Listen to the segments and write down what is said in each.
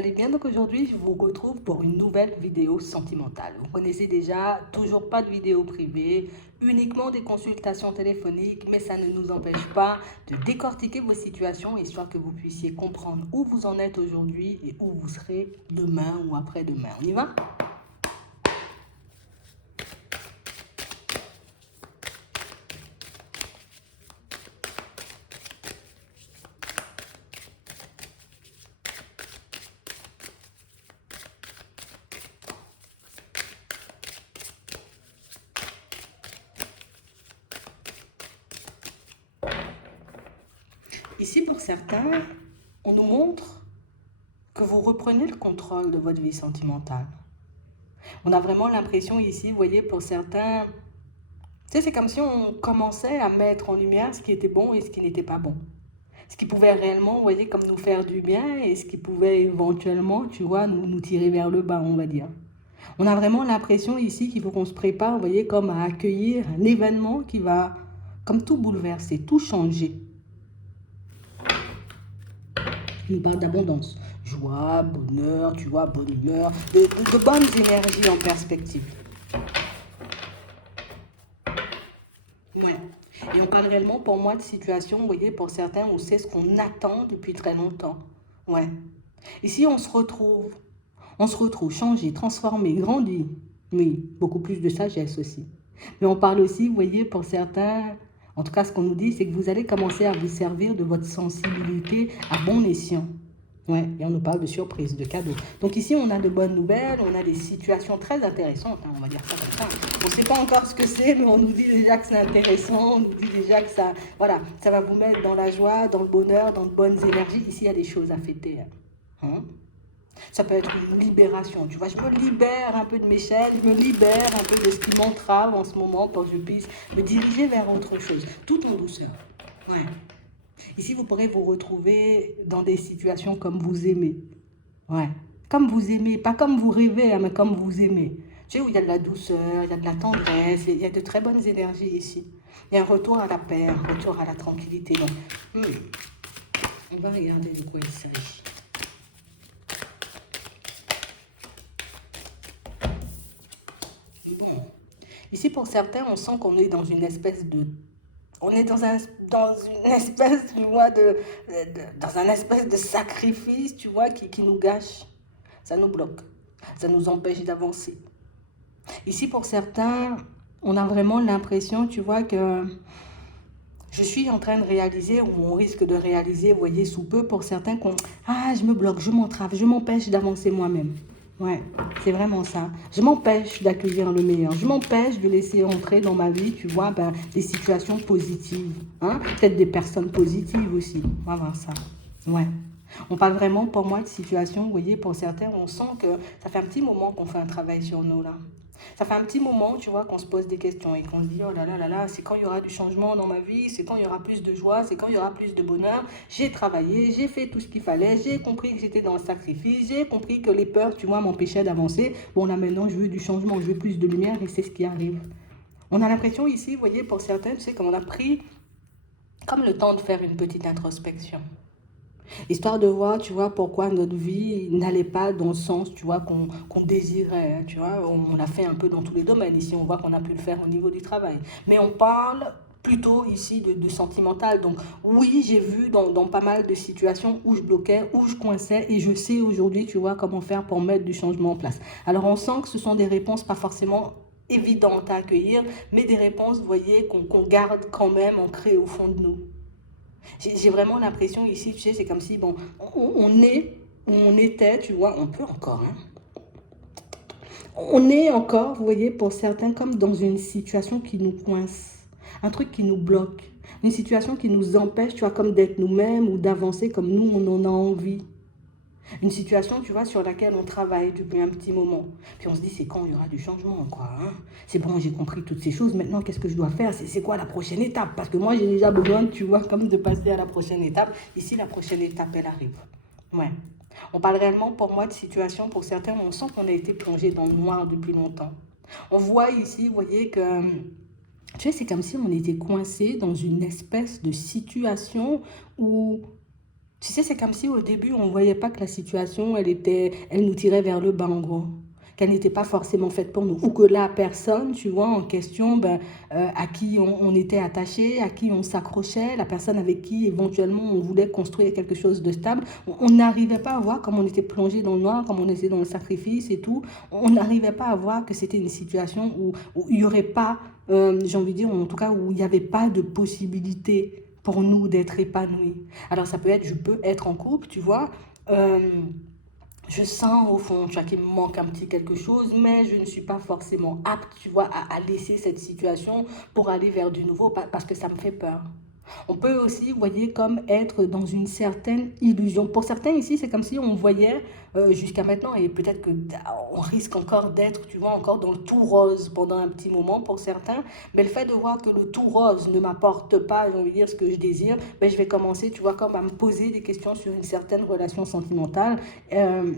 allez bien. Donc aujourd'hui, je vous retrouve pour une nouvelle vidéo sentimentale. Vous connaissez déjà, toujours pas de vidéo privée, uniquement des consultations téléphoniques, mais ça ne nous empêche pas de décortiquer vos situations, histoire que vous puissiez comprendre où vous en êtes aujourd'hui et où vous serez demain ou après-demain. On y va? Ici, pour certains, on nous montre que vous reprenez le contrôle de votre vie sentimentale. On a vraiment l'impression ici, vous voyez, pour certains, tu sais, c'est comme si on commençait à mettre en lumière ce qui était bon et ce qui n'était pas bon. Ce qui pouvait réellement, vous voyez, comme nous faire du bien et ce qui pouvait éventuellement, tu vois, nous tirer vers le bas, on va dire. On a vraiment l'impression ici qu'il faut qu'on se prépare, vous voyez, comme à accueillir un événement qui va, comme tout bouleverser, tout changer. Il nous parle d'abondance, joie, bonheur, tu vois, bonne humeur, de bonnes énergies en perspective. Ouais. Et on parle réellement pour moi de situation, vous voyez, pour certains, où c'est ce qu'on attend depuis très longtemps. Ouais. Ici, on se retrouve changé, transformé, grandi. Oui, beaucoup plus de sagesse aussi. Mais on parle aussi, vous voyez, pour certains, en tout cas, ce qu'on nous dit, c'est que vous allez commencer à vous servir de votre sensibilité à bon escient. Ouais, et on nous parle de surprise, de cadeaux. Donc ici, on a de bonnes nouvelles, on a des situations très intéressantes, hein, on va dire ça comme ça. On ne sait pas encore ce que c'est, mais on nous dit déjà que c'est intéressant, on nous dit déjà que ça, voilà, ça va vous mettre dans la joie, dans le bonheur, dans de bonnes énergies. Ici, il y a des choses à fêter. Hein. Ça peut être une libération, tu vois. Je me libère un peu de mes chaînes, je me libère un peu de ce qui m'entrave en ce moment pour que je puisse me diriger vers autre chose, tout en douceur. Ouais. Ici, vous pourrez vous retrouver dans des situations comme vous aimez. Ouais. Comme vous aimez, pas comme vous rêvez, hein, mais comme vous aimez. Tu sais, où il y a de la douceur, il y a de la tendresse, il y a de très bonnes énergies ici. Il y a un retour à la paix, un retour à la tranquillité. Donc, on va regarder de quoi il s'agit. Bon. Ici, pour certains, on sent qu'on est dans une espèce de... On est dans une espèce, tu vois, dans un espèce de sacrifice, tu vois, qui nous gâche. Ça nous bloque. Ça nous empêche d'avancer. Ici, pour certains, on a vraiment l'impression, tu vois, que je suis en train de réaliser, ou on risque de réaliser, vous voyez, sous peu, pour certains, je me bloque, je m'entrave, je m'empêche d'avancer moi-même. Ouais, c'est vraiment ça. Je m'empêche d'accueillir le meilleur. Je m'empêche de laisser entrer dans ma vie, tu vois, des situations positives. Hein? Peut-être des personnes positives aussi. On va voir ça. Ouais. On parle vraiment, pour moi, de situations, vous voyez, pour certains, on sent que ça fait un petit moment qu'on fait un travail sur nous, là. Ça fait un petit moment, tu vois, qu'on se pose des questions et qu'on se dit, oh là là là là, c'est quand il y aura du changement dans ma vie, c'est quand il y aura plus de joie, c'est quand il y aura plus de bonheur. J'ai travaillé, j'ai fait tout ce qu'il fallait, j'ai compris que j'étais dans le sacrifice, j'ai compris que les peurs, tu vois, m'empêchaient d'avancer. Bon, là maintenant, je veux du changement, je veux plus de lumière et c'est ce qui arrive. On a l'impression ici, vous voyez, pour certains, tu sais, qu'on a pris comme le temps de faire une petite introspection. Histoire de voir, tu vois, pourquoi notre vie n'allait pas dans le sens, tu vois, qu'on désirait. Hein, tu vois, on l'a fait un peu dans tous les domaines. Ici, on voit qu'on a pu le faire au niveau du travail. Mais on parle plutôt ici de sentimental. Donc oui, j'ai vu dans pas mal de situations où je bloquais, où je coinçais, et je sais aujourd'hui, tu vois, comment faire pour mettre du changement en place. Alors on sent que ce sont des réponses pas forcément évidentes à accueillir, mais des réponses, vous voyez, qu'on garde quand même ancrées au fond de nous. J'ai vraiment l'impression ici, tu sais, c'est comme si, bon, on est où on était, tu vois, on peut encore, hein. On est encore, vous voyez, pour certains, comme dans une situation qui nous coince, un truc qui nous bloque, une situation qui nous empêche, tu vois, comme d'être nous-mêmes ou d'avancer comme nous, on en a envie. Une situation, tu vois, sur laquelle on travaille depuis un petit moment. Puis on se dit, c'est quand il y aura du changement, quoi. Hein? C'est bon, j'ai compris toutes ces choses. Maintenant, qu'est-ce que je dois faire? C'est quoi la prochaine étape? Parce que moi, j'ai déjà besoin, tu vois, comme de passer à la prochaine étape. Ici, la prochaine étape, elle arrive. Ouais. On parle réellement, pour moi, de situation, pour certains, on sent qu'on a été plongé dans le noir depuis longtemps. On voit ici, vous voyez, que... Tu sais, c'est comme si on était coincé dans une espèce de situation où Tu sais, c'est comme si au début, on ne voyait pas que la situation, elle nous tirait vers le bas, en gros. Qu'elle n'était pas forcément faite pour nous. Ou que la personne, tu vois, en question, à qui on était attaché, à qui on s'accrochait, la personne avec qui éventuellement on voulait construire quelque chose de stable, on n'arrivait pas à voir comme on était plongé dans le noir, comme on était dans le sacrifice et tout. On n'arrivait pas à voir que c'était une situation où il n'y aurait pas, j'ai envie de dire, en tout cas, où il n'y avait pas de possibilité pour nous d'être épanouis. Alors ça peut être, je peux être en couple, tu vois, euh, je sens au fond, tu vois, qu'il me manque un petit quelque chose, mais je ne suis pas forcément apte, tu vois, à laisser cette situation pour aller vers du nouveau parce que ça me fait peur. On peut aussi, vous voyez, comme être dans une certaine illusion. Pour certains ici, c'est comme si on voyait jusqu'à maintenant, et peut-être que on risque encore d'être, tu vois, encore dans le tout rose pendant un petit moment pour certains. Mais le fait de voir que le tout rose ne m'apporte pas, j'ai envie de dire, ce que je désire, ben, je vais commencer, tu vois, comme à me poser des questions sur une certaine relation sentimentale. Euh,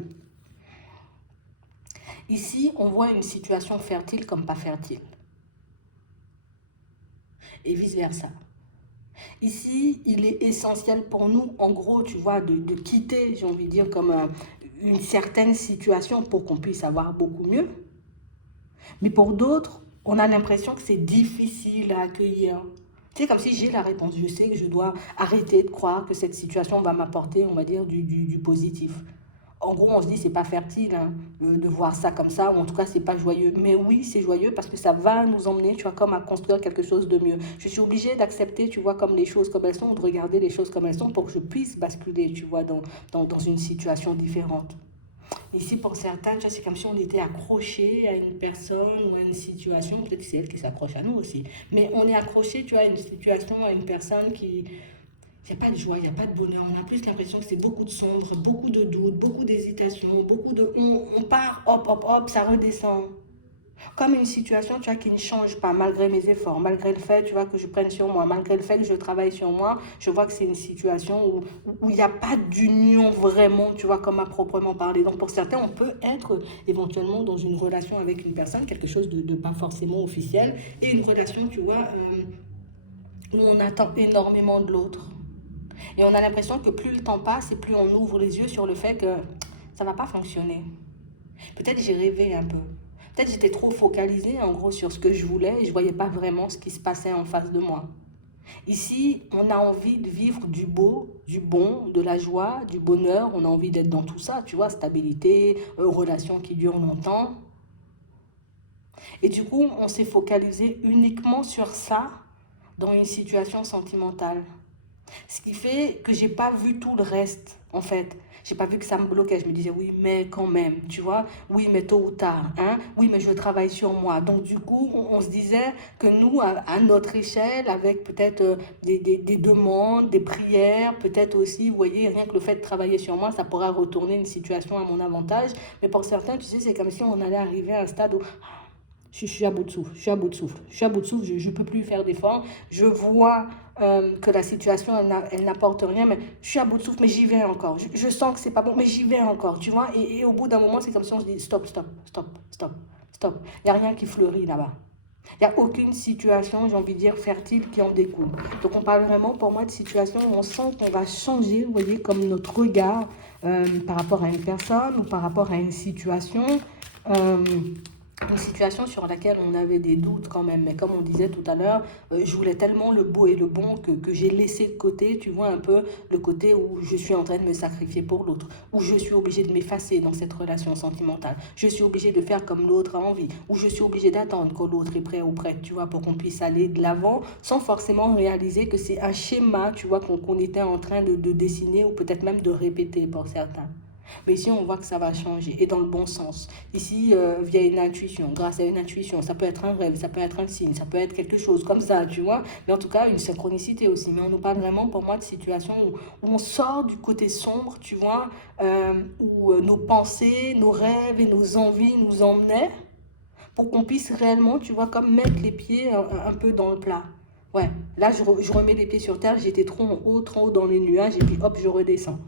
Ici, on voit une situation fertile comme pas fertile, et vice-versa. Ici, il est essentiel pour nous, en gros, tu vois, de quitter, j'ai envie de dire, comme une certaine situation pour qu'on puisse avoir beaucoup mieux. Mais pour d'autres, on a l'impression que c'est difficile à accueillir. C'est comme si j'ai la réponse. Je sais que je dois arrêter de croire que cette situation va m'apporter, on va dire, du positif. En gros, on se dit c'est pas fertile hein, de voir ça comme ça, ou en tout cas c'est pas joyeux. Mais oui, c'est joyeux parce que ça va nous emmener, tu vois, comme à construire quelque chose de mieux. Je suis obligée d'accepter, tu vois, comme les choses comme elles sont, de regarder les choses comme elles sont pour que je puisse basculer, tu vois, dans une situation différente. Ici, pour certains, tu vois, c'est comme si on était accroché à une personne ou à une situation. Peut-être que c'est elle qui s'accroche à nous aussi. Mais on est accroché, tu vois, à une situation, à une personne qui, il n'y a pas de joie, il n'y a pas de bonheur. On a plus l'impression que c'est beaucoup de sombre, beaucoup de doutes, beaucoup d'hésitation, beaucoup de... On part, hop, hop, hop, ça redescend. Comme une situation, tu vois, qui ne change pas malgré mes efforts, malgré le fait, tu vois, que je prenne sur moi, malgré le fait que je travaille sur moi, je vois que c'est une situation où il n'y a pas d'union vraiment, tu vois, comme à proprement parler. Donc pour certains, on peut être éventuellement dans une relation avec une personne, quelque chose de pas forcément officiel, et une relation, tu vois, où on attend énormément de l'autre. Et on a l'impression que plus le temps passe et plus on ouvre les yeux sur le fait que ça ne va pas fonctionner. Peut-être j'ai rêvé un peu. Peut-être j'étais trop focalisée en gros sur ce que je voulais et je ne voyais pas vraiment ce qui se passait en face de moi. Ici, on a envie de vivre du beau, du bon, de la joie, du bonheur. On a envie d'être dans tout ça, tu vois, stabilité, relation qui dure longtemps. Et du coup, on s'est focalisé uniquement sur ça dans une situation sentimentale. Ce qui fait que j'ai pas vu tout le reste, en fait. J'ai pas vu que ça me bloquait. Je me disais, oui, mais quand même, tu vois, oui, mais tôt ou tard, hein, oui, mais je travaille sur moi. Donc, du coup, on se disait que nous, à notre échelle, avec peut-être des demandes, des prières, peut-être aussi, vous voyez, rien que le fait de travailler sur moi, ça pourra retourner une situation à mon avantage. Mais pour certains, tu sais, c'est comme si on allait arriver à un stade où je suis à bout de souffle, je suis à bout de souffle, je suis à bout de souffle, je ne peux plus faire d'efforts. Je vois que la situation, elle n'apporte rien, mais je suis à bout de souffle, mais j'y vais encore. Je sens que c'est pas bon, mais j'y vais encore, tu vois. Et au bout d'un moment, c'est comme si on se dit stop, stop, stop, stop, stop. Il n'y a rien qui fleurit là-bas. Il n'y a aucune situation, j'ai envie de dire, fertile qui en découle. Donc on parle vraiment pour moi de situation où on sent qu'on va changer, vous voyez, comme notre regard par rapport à une personne ou par rapport à une situation. Euh, une situation sur laquelle on avait des doutes quand même, mais comme on disait tout à l'heure, je voulais tellement le beau et le bon que j'ai laissé de côté, tu vois, un peu le côté où je suis en train de me sacrifier pour l'autre, où je suis obligée de m'effacer dans cette relation sentimentale, je suis obligée de faire comme l'autre a envie, où je suis obligée d'attendre que l'autre est prêt ou prête, tu vois, pour qu'on puisse aller de l'avant, sans forcément réaliser que c'est un schéma, tu vois, qu'on était en train de dessiner ou peut-être même de répéter pour certains. Mais ici, on voit que ça va changer et dans le bon sens. Ici, via une intuition, grâce à une intuition, ça peut être un rêve, ça peut être un signe, ça peut être quelque chose comme ça, tu vois. Mais en tout cas, une synchronicité aussi. Mais on nous parle vraiment pour moi de situations où on sort du côté sombre, tu vois, où nos pensées, nos rêves et nos envies nous emmenaient pour qu'on puisse réellement, tu vois, comme mettre les pieds un peu dans le plat. Ouais, là, je remets les pieds sur terre, j'étais trop en haut dans les nuages et puis hop, je redescends.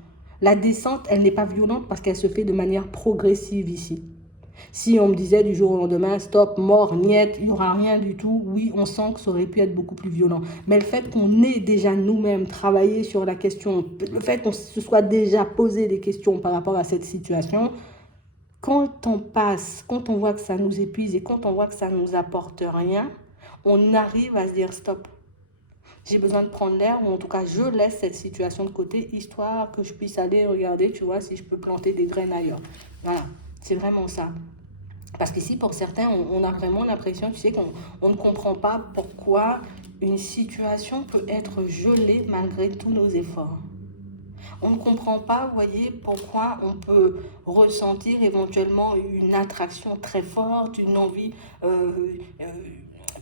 La descente, elle n'est pas violente parce qu'elle se fait de manière progressive ici. Si on me disait du jour au lendemain, stop, mort, niet, il n'y aura rien du tout, oui, on sent que ça aurait pu être beaucoup plus violent. Mais le fait qu'on ait déjà nous-mêmes travaillé sur la question, le fait qu'on se soit déjà posé des questions par rapport à cette situation, quand on passe, quand on voit que ça nous épuise et quand on voit que ça ne nous apporte rien, on arrive à se dire stop. J'ai besoin de prendre l'air, ou en tout cas, je laisse cette situation de côté, histoire que je puisse aller regarder, tu vois, si je peux planter des graines ailleurs. Voilà, c'est vraiment ça. Parce qu'ici, pour certains, on a vraiment l'impression, tu sais, qu'on ne comprend pas pourquoi une situation peut être gelée malgré tous nos efforts. On ne comprend pas, vous voyez, pourquoi on peut ressentir éventuellement une attraction très forte, une envie euh,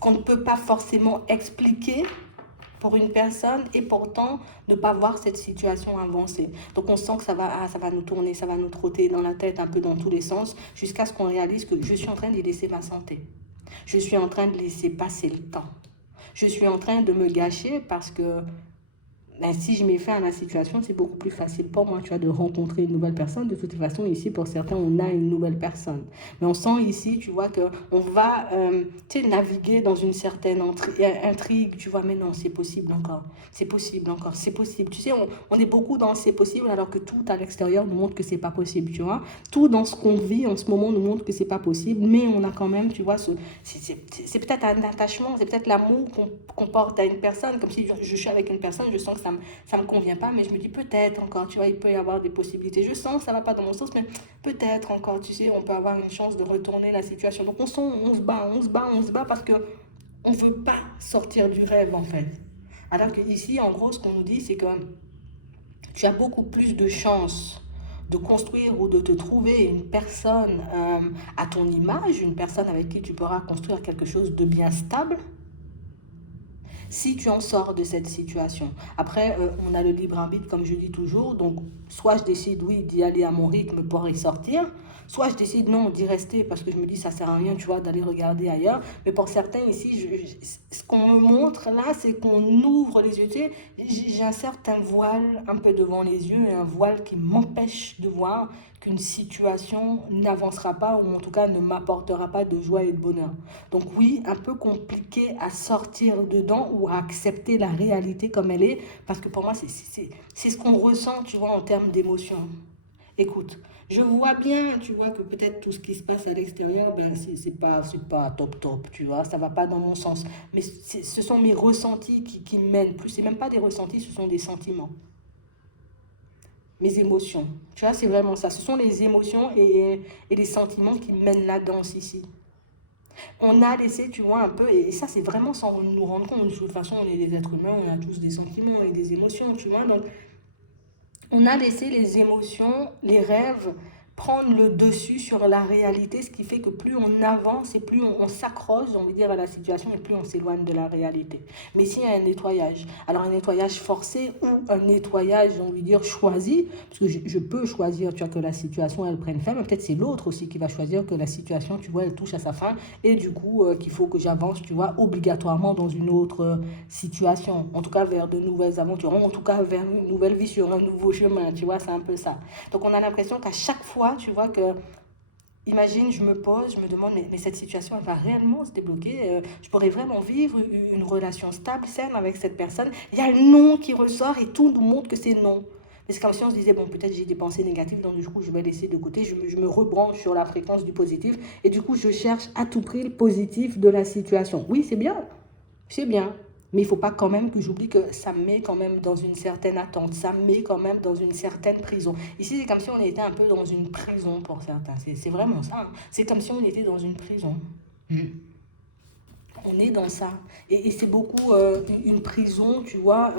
qu'on ne peut pas forcément expliquer pour une personne et pourtant ne pas voir cette situation avancer. Donc on sent que ça va nous tourner, ça va nous trotter dans la tête un peu dans tous les sens jusqu'à ce qu'on réalise que je suis en train de laisser ma santé. Je suis en train de laisser passer le temps. Je suis en train de me gâcher parce que ben, si je mets fin à la situation, c'est beaucoup plus facile pour moi, tu vois, de rencontrer une nouvelle personne. De toute façon, ici, pour certains, on a une nouvelle personne. Mais on sent ici, tu vois, qu'on va tu sais, naviguer dans une certaine intrigue, tu vois, mais non, c'est possible encore. C'est possible encore, c'est possible. Tu sais, on est beaucoup dans c'est possible alors que tout à l'extérieur nous montre que c'est pas possible, tu vois. Tout dans ce qu'on vit en ce moment nous montre que c'est pas possible, mais on a quand même, tu vois, c'est peut-être un attachement, c'est peut-être l'amour qu'on porte à une personne, comme si je suis avec une personne, je sens que ça me convient pas, mais je me dis peut-être encore, tu vois, il peut y avoir des possibilités. Je sens que ça va pas dans mon sens, mais peut-être encore, tu sais, on peut avoir une chance de retourner la situation. Donc on sent, on se bat parce que on veut pas sortir du rêve en fait. Alors que ici, en gros, ce qu'on nous dit, c'est que tu as beaucoup plus de chances de construire ou de te trouver une personne à ton image, une personne avec qui tu pourras construire quelque chose de bien stable, si tu en sors de cette situation. Après, on a le libre arbitre, comme je dis toujours. Donc, soit je décide, oui, d'y aller à mon rythme pour y sortir, soit je décide, non, d'y rester parce que je me dis, ça sert à rien, tu vois, d'aller regarder ailleurs. Mais pour certains ici, ce qu'on me montre là, c'est qu'on ouvre les yeux. Tu sais, j'ai un certain voile un peu devant les yeux, un voile qui m'empêche de voir qu'une situation n'avancera pas ou en tout cas ne m'apportera pas de joie et de bonheur. Donc oui, un peu compliqué à sortir dedans ou à accepter la réalité comme elle est, parce que pour moi, c'est ce qu'on ressent, tu vois, en termes d'émotion. Écoute, je vois bien, tu vois, que peut-être tout ce qui se passe à l'extérieur, ben, c'est pas top top, tu vois, ça va pas dans mon sens. Mais ce sont mes ressentis qui mènent plus. C'est même pas des ressentis, ce sont des sentiments. Mes émotions. Tu vois, c'est vraiment ça. Ce sont les émotions et les sentiments qui mènent la danse ici. On a laissé, tu vois, un peu, et ça c'est vraiment sans nous rendre compte, de toute façon on est des êtres humains, on a tous des sentiments et des émotions, tu vois, donc on a laissé les émotions, les rêves prendre le dessus sur la réalité, ce qui fait que plus on avance et plus on s'accroche, j'ai envie de dire, à la situation et plus on s'éloigne de la réalité. Mais s'il y a un nettoyage, alors un nettoyage forcé ou un nettoyage, j'ai envie de dire, choisi, parce que je peux choisir, tu vois, que la situation, elle prenne fin, mais peut-être c'est l'autre aussi qui va choisir que la situation, tu vois, elle touche à sa fin et du coup, qu'il faut que j'avance, tu vois, obligatoirement dans une autre situation, en tout cas vers de nouvelles aventures, en tout cas vers une nouvelle vie sur un nouveau chemin, tu vois, c'est un peu ça. Donc on a l'impression qu'à chaque fois, tu vois, que imagine, je me pose, je me demande, mais cette situation, elle va réellement se débloquer. Je pourrais vraiment vivre une relation stable, saine avec cette personne. Il y a le non qui ressort et tout nous montre que c'est non. Mais c'est comme si on se disait, bon, peut-être j'ai des pensées négatives, donc du coup, je vais laisser de côté, je me rebranche sur la fréquence du positif, et du coup, je cherche à tout prix le positif de la situation. Oui, c'est bien, mais il ne faut pas quand même que j'oublie que ça me met quand même dans une certaine attente, ça me met quand même dans une certaine prison. Ici, c'est comme si on était un peu dans une prison pour certains, c'est vraiment ça, hein. C'est comme si on était dans une prison. Mm. On est dans ça. Et c'est beaucoup une prison, tu vois,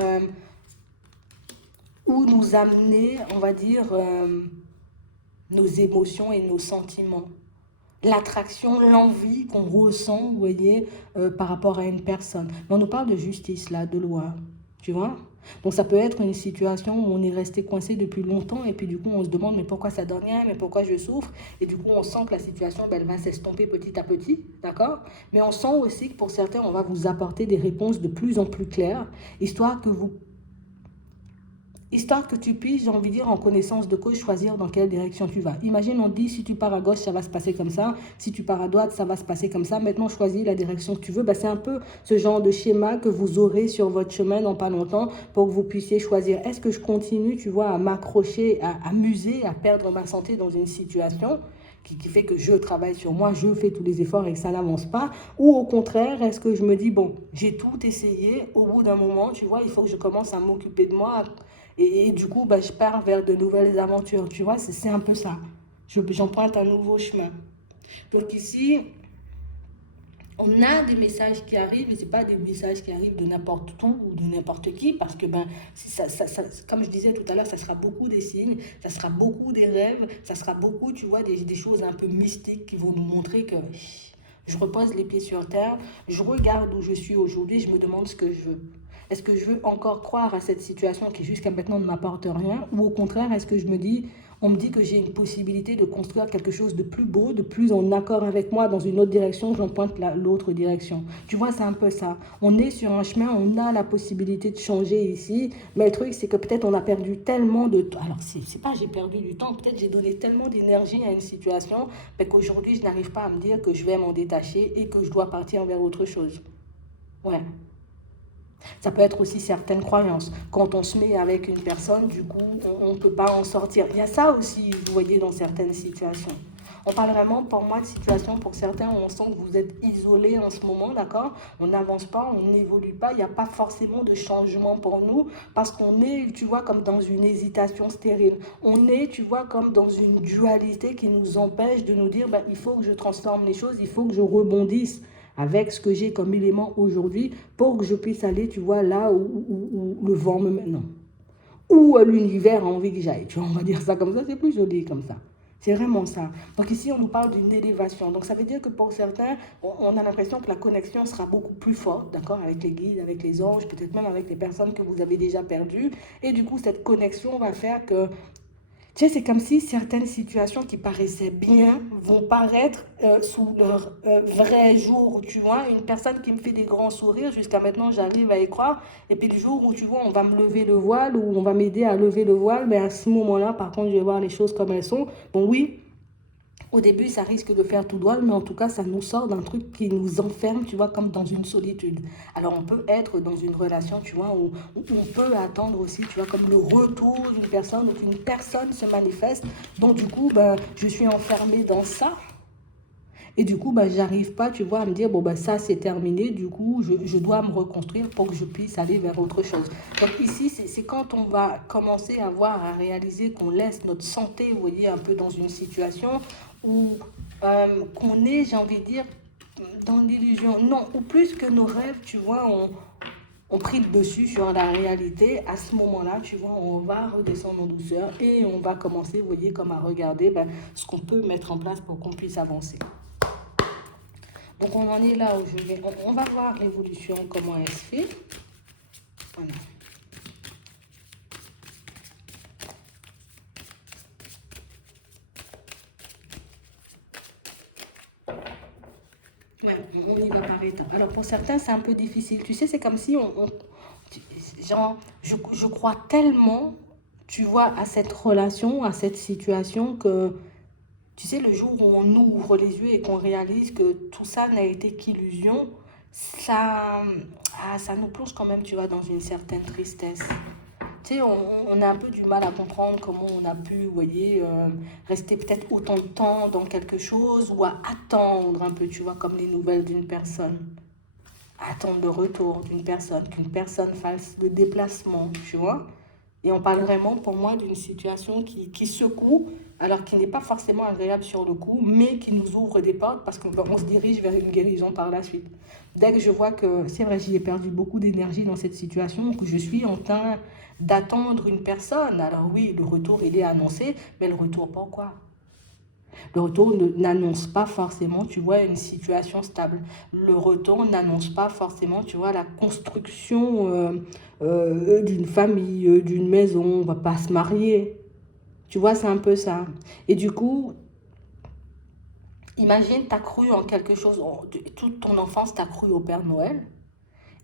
où nous amener, on va dire, nos émotions et nos sentiments. L'attraction, l'envie qu'on ressent, vous voyez, par rapport à une personne. Mais on nous parle de justice, là, de loi, tu vois. Donc ça peut être une situation où on est resté coincé depuis longtemps et puis du coup on se demande mais pourquoi ça donne rien, mais pourquoi je souffre, et du coup on sent que la situation ben, elle va s'estomper petit à petit, d'accord. Mais on sent aussi que pour certains on va vous apporter des réponses de plus en plus claires, histoire que vous Histoire que tu puisses, j'ai envie de dire, en connaissance de cause, choisir dans quelle direction tu vas. Imagine, on dit, si tu pars à gauche, ça va se passer comme ça. Si tu pars à droite, ça va se passer comme ça. Maintenant, choisis la direction que tu veux. Ben, c'est un peu ce genre de schéma que vous aurez sur votre chemin dans pas longtemps pour que vous puissiez choisir. Est-ce que je continue, tu vois, à m'accrocher, à m'user, à perdre ma santé dans une situation qui fait que je travaille sur moi, je fais tous les efforts et que ça n'avance pas? Ou au contraire, est-ce que je me dis, bon, j'ai tout essayé, au bout d'un moment, tu vois, il faut que je commence à m'occuper de moi, et du coup, bah, je pars vers de nouvelles aventures, tu vois, c'est un peu ça. J'emprunte un nouveau chemin. Donc ici, on a des messages qui arrivent, mais ce n'est pas des messages qui arrivent de n'importe où ou de n'importe qui, parce que, ben, comme je disais tout à l'heure, ça sera beaucoup des signes, ça sera beaucoup des rêves, ça sera beaucoup, tu vois, des choses un peu mystiques qui vont nous montrer que je repose les pieds sur terre, je regarde où je suis aujourd'hui, je me demande ce que je veux. Est-ce que je veux encore croire à cette situation qui jusqu'à maintenant ne m'apporte rien, ou au contraire, est-ce que on me dit que j'ai une possibilité de construire quelque chose de plus beau, de plus en accord avec moi dans une autre direction, j'en pointe l'autre direction. Tu vois, c'est un peu ça. On est sur un chemin, on a la possibilité de changer ici, mais le truc, c'est que peut-être on a perdu tellement de temps. Alors, c'est pas j'ai perdu du temps, peut-être j'ai donné tellement d'énergie à une situation, mais qu'aujourd'hui, je n'arrive pas à me dire que je vais m'en détacher et que je dois partir vers autre chose. Ouais. Ça peut être aussi certaines croyances. Quand on se met avec une personne, du coup, on ne peut pas en sortir. Il y a ça aussi, vous voyez, dans certaines situations. On parle vraiment, pour moi, de situations, pour certains, où on sent que vous êtes isolé en ce moment, d'accord? On n'avance pas, on n'évolue pas, il n'y a pas forcément de changement pour nous, parce qu'on est, tu vois, comme dans une hésitation stérile. On est, tu vois, comme dans une dualité qui nous empêche de nous dire, ben, il faut que je transforme les choses, il faut que je rebondisse avec ce que j'ai comme élément aujourd'hui pour que je puisse aller, tu vois, là où le vent me mène. Non. Où l'univers a envie que j'aille. Tu vois, on va dire ça comme ça, c'est plus joli comme ça. C'est vraiment ça. Donc ici, on nous parle d'une élévation. Donc ça veut dire que pour certains, on a l'impression que la connexion sera beaucoup plus forte, d'accord, avec les guides, avec les anges, peut-être même avec les personnes que vous avez déjà perdues. Et du coup, cette connexion va faire que tu sais, c'est comme si certaines situations qui paraissaient bien vont paraître sous leur vrai jour. Tu vois, une personne qui me fait des grands sourires, jusqu'à maintenant, j'arrive à y croire. Et puis le jour où, tu vois, on va me lever le voile ou on va m'aider à lever le voile, mais à ce moment-là, par contre, je vais voir les choses comme elles sont. Bon, oui, au début, ça risque de faire tout droit, mais en tout cas, ça nous sort d'un truc qui nous enferme, tu vois, comme dans une solitude. Alors, on peut être dans une relation, tu vois, où on peut attendre aussi, tu vois, comme le retour d'une personne, où une personne se manifeste. Donc, du coup, ben, je suis enfermée dans ça. Et du coup, ben, j'arrive pas, tu vois, à me dire, bon, ben, ça, c'est terminé. Du coup, je dois me reconstruire pour que je puisse aller vers autre chose. Donc, ici, c'est quand on va commencer à voir, à réaliser qu'on laisse notre santé, vous voyez, un peu dans une situation où qu'on est, j'ai envie de dire, dans l'illusion. Non, ou plus que nos rêves, tu vois, on pris le dessus sur la réalité. À ce moment-là, tu vois, on va redescendre en douceur et on va commencer, vous voyez, comme à regarder ben, ce qu'on peut mettre en place pour qu'on puisse avancer. Donc on en est là où je vais. On va voir l'évolution, comment elle se fait. Voilà. Ouais, on y va par étapes. Alors pour certains, c'est un peu difficile. Tu sais, c'est comme si genre, je crois tellement, tu vois, à cette relation, à cette situation que, tu sais, le jour où on ouvre les yeux et qu'on réalise que tout ça n'a été qu'illusion, ça, ça nous plonge quand même, tu vois, dans une certaine tristesse. Tu sais, on a un peu du mal à comprendre comment on a pu, vous voyez, rester peut-être autant de temps dans quelque chose ou à attendre un peu, tu vois, comme les nouvelles d'une personne. Attendre le retour d'une personne, qu'une personne fasse le déplacement, tu vois. Et on parle vraiment pour moi d'une situation qui secoue, alors qui n'est pas forcément agréable sur le coup, mais qui nous ouvre des portes parce qu'on se dirige vers une guérison par la suite. Dès que je vois que, c'est vrai, j'y ai perdu beaucoup d'énergie dans cette situation, que je suis en train d'attendre une personne, alors oui, le retour, il est annoncé, mais le retour, pourquoi? Le retour n'annonce pas forcément, tu vois, une situation stable. Le retour n'annonce pas forcément, tu vois, la construction d'une famille, d'une maison. On va pas se marier. Tu vois, c'est un peu ça. Et du coup, imagine, tu as cru en quelque chose, toute ton enfance, tu as cru au Père Noël.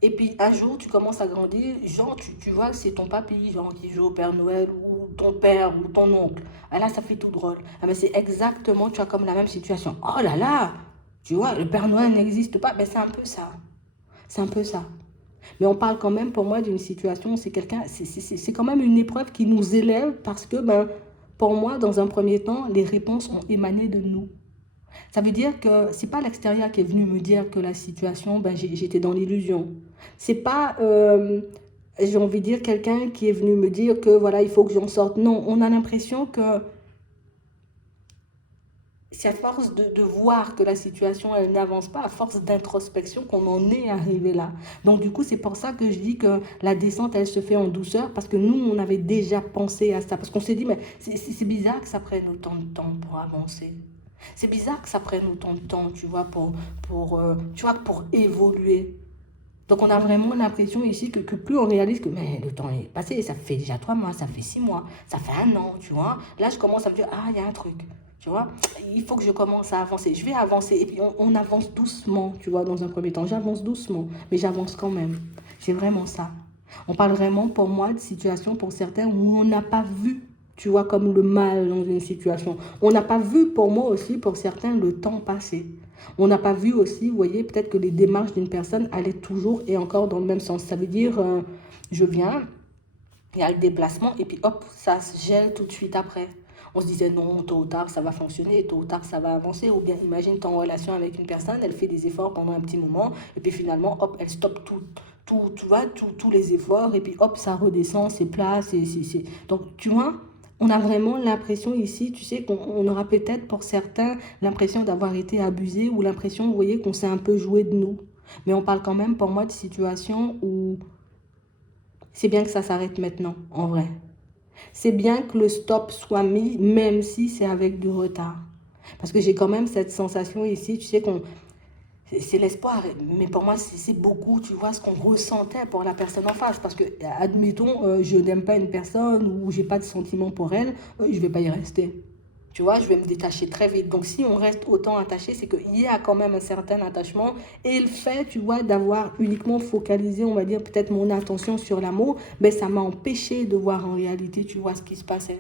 Et puis un jour, tu commences à grandir, genre tu vois que c'est ton papy, genre qui joue au Père Noël, ou ton père, ou ton oncle. Ah là, ça fait tout drôle. Ah mais c'est exactement, tu as comme la même situation. Oh là là, tu vois, le Père Noël n'existe pas. Ben c'est un peu ça. C'est un peu ça. Mais on parle quand même pour moi d'une situation, c'est quelqu'un, c'est quand même une épreuve qui nous élève parce que, ben, pour moi, dans un premier temps, les réponses ont émané de nous. Ça veut dire que c'est pas l'extérieur qui est venu me dire que la situation, ben, j'étais dans l'illusion. C'est pas, j'ai envie de dire, quelqu'un qui est venu me dire que voilà, il faut que j'en sorte. Non, on a l'impression que c'est à force de voir que la situation, elle n'avance pas, à force d'introspection qu'on en est arrivé là. Donc du coup, c'est pour ça que je dis que la descente, elle se fait en douceur, parce que nous, on avait déjà pensé à ça. Parce qu'on s'est dit, mais c'est bizarre que ça prenne autant de temps pour avancer. C'est bizarre que ça prenne autant de temps, tu vois, tu vois, pour évoluer. Donc on a vraiment l'impression ici que plus on réalise que mais le temps est passé, ça fait déjà 3 mois, ça fait 6 mois, ça fait un an, tu vois. Là, je commence à me dire, ah, il y a un truc, tu vois. Il faut que je commence à avancer. Je vais avancer. Et puis on avance doucement, tu vois, dans un premier temps. J'avance doucement, mais j'avance quand même. C'est vraiment ça. On parle vraiment pour moi de situations pour certains où on n'a pas vu, tu vois, comme le mal dans une situation. On n'a pas vu pour moi aussi, pour certains, le temps passer. On n'a pas vu aussi, vous voyez, peut-être que les démarches d'une personne allaient toujours et encore dans le même sens. Ça veut dire, je viens, il y a le déplacement et puis hop, ça se gèle tout de suite après. On se disait non, tôt ou tard ça va fonctionner, tôt ou tard ça va avancer. Ou bien imagine tu es en relation avec une personne, elle fait des efforts pendant un petit moment et puis finalement, hop, elle stoppe tu vois, tous les efforts et puis hop, ça redescend, c'est plat, c'est. Donc tu vois, on a vraiment l'impression ici, tu sais, qu'on aura peut-être pour certains l'impression d'avoir été abusé ou l'impression, vous voyez, qu'on s'est un peu joué de nous. Mais on parle quand même pour moi de situations où c'est bien que ça s'arrête maintenant, en vrai. C'est bien que le stop soit mis, même si c'est avec du retard. Parce que j'ai quand même cette sensation ici, tu sais, c'est l'espoir. Mais pour moi, c'est beaucoup, tu vois, ce qu'on ressentait pour la personne en face. Parce que, admettons, je n'aime pas une personne ou j'ai pas de sentiment pour elle, je vais pas y rester. Tu vois, je vais me détacher très vite. Donc, si on reste autant attaché, c'est qu'il y a quand même un certain attachement. Et le fait, tu vois, d'avoir uniquement focalisé, on va dire, peut-être mon attention sur l'amour, ben, ça m'a empêché de voir en réalité, tu vois, ce qui se passait.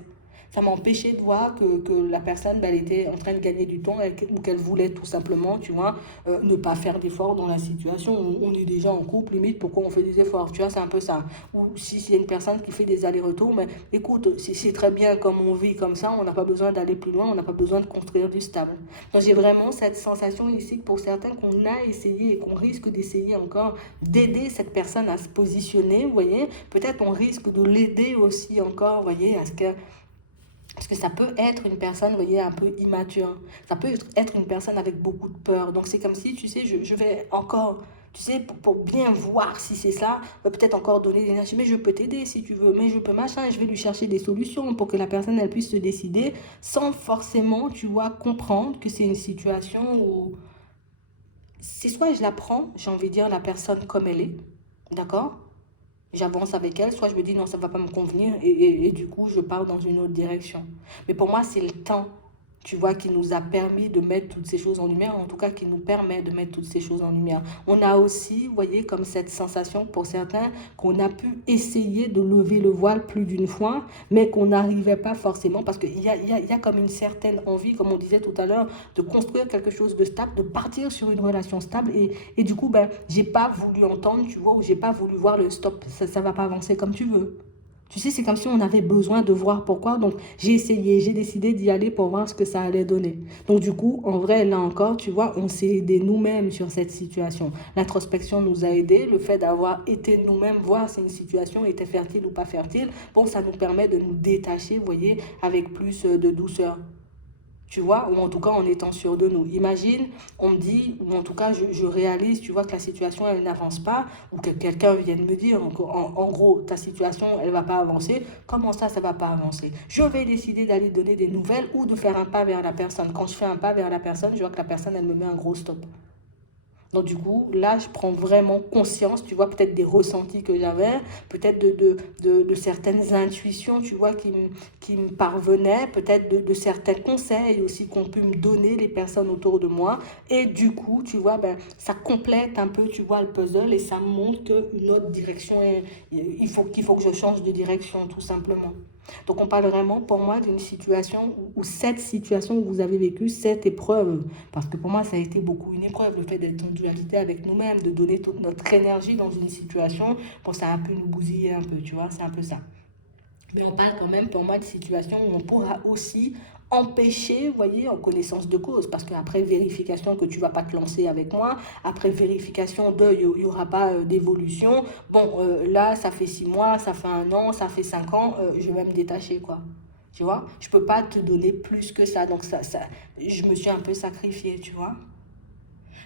Ça m'a empêché de voir que la personne, ben, elle était en train de gagner du temps ou qu'elle voulait tout simplement, tu vois, ne pas faire d'efforts dans la situation où on est déjà en couple, limite, pourquoi on fait des efforts, tu vois, c'est un peu ça. Ou si c'est une personne qui fait des allers-retours, mais écoute, c'est très bien comme on vit comme ça, on n'a pas besoin d'aller plus loin, on n'a pas besoin de construire du stable. Donc j'ai vraiment cette sensation ici que pour certains qu'on a essayé et qu'on risque d'essayer encore d'aider cette personne à se positionner, vous voyez, peut-être on risque de l'aider aussi encore, vous voyez, à ce que parce que ça peut être une personne, vous voyez, un peu immature. Ça peut être une personne avec beaucoup de peur. Donc c'est comme si, tu sais, je vais encore, tu sais, pour bien voir si c'est ça, peut-être encore donner de l'énergie. Mais je peux t'aider si tu veux, mais je peux machin. Et je vais lui chercher des solutions pour que la personne, elle puisse se décider sans forcément, tu vois, comprendre que c'est une situation où c'est soit je la prends, j'ai envie de dire la personne comme elle est, d'accord? J'avance avec elle, soit je me dis non, ça ne va pas me convenir et du coup, je pars dans une autre direction. Mais pour moi, c'est le temps, tu vois, qui nous a permis de mettre toutes ces choses en lumière, en tout cas qui nous permet de mettre toutes ces choses en lumière. On a aussi, vous voyez, comme cette sensation pour certains qu'on a pu essayer de lever le voile plus d'une fois, mais qu'on n'arrivait pas forcément parce qu'il y a comme une certaine envie, comme on disait tout à l'heure, de construire quelque chose de stable, de partir sur une relation stable et du coup, ben, j'ai pas voulu entendre, tu vois, ou j'ai pas voulu voir le stop, ça va pas avancer comme tu veux. Tu sais, c'est comme si on avait besoin de voir pourquoi. Donc, j'ai essayé, j'ai décidé d'y aller pour voir ce que ça allait donner. Donc, du coup, en vrai, là encore, tu vois, on s'est aidé nous-mêmes sur cette situation. L'introspection nous a aidés. Le fait d'avoir été nous-mêmes, voir si une situation était fertile ou pas fertile, bon, ça nous permet de nous détacher, vous voyez, avec plus de douceur. Tu vois, ou en tout cas en étant sûr de nous. Imagine, on me dit, ou en tout cas je réalise, tu vois, que la situation, elle n'avance pas, ou que quelqu'un vienne me dire, en gros, ta situation, elle va pas avancer. Comment ça va pas avancer? Je vais décider d'aller donner des nouvelles ou de faire un pas vers la personne. Quand je fais un pas vers la personne, je vois que la personne, elle me met un gros stop. Donc du coup, là, je prends vraiment conscience, tu vois, peut-être des ressentis que j'avais, peut-être de certaines intuitions, tu vois, qui me parvenaient, peut-être de certains conseils aussi qu'ont pu me donner les personnes autour de moi. Et du coup, tu vois, ben, ça complète un peu, tu vois, le puzzle et ça me montre qu'une autre direction, qu'il faut que je change de direction, tout simplement. Donc on parle vraiment pour moi d'une situation où cette situation où vous avez vécu, cette épreuve, parce que pour moi ça a été beaucoup une épreuve, le fait d'être en dualité avec nous-mêmes, de donner toute notre énergie dans une situation, bon ça a pu nous bousiller un peu, tu vois, c'est un peu ça. Mais on parle quand même pour moi de situations où on pourra aussi empêcher, vous voyez, en connaissance de cause, parce qu'après vérification que tu ne vas pas te lancer avec moi, après vérification de, il n'y aura pas d'évolution, bon, là, ça fait 6 mois, ça fait 1 an, ça fait 5 ans, je vais me détacher, quoi. Tu vois, je ne peux pas te donner plus que ça, donc je me suis un peu sacrifiée, tu vois.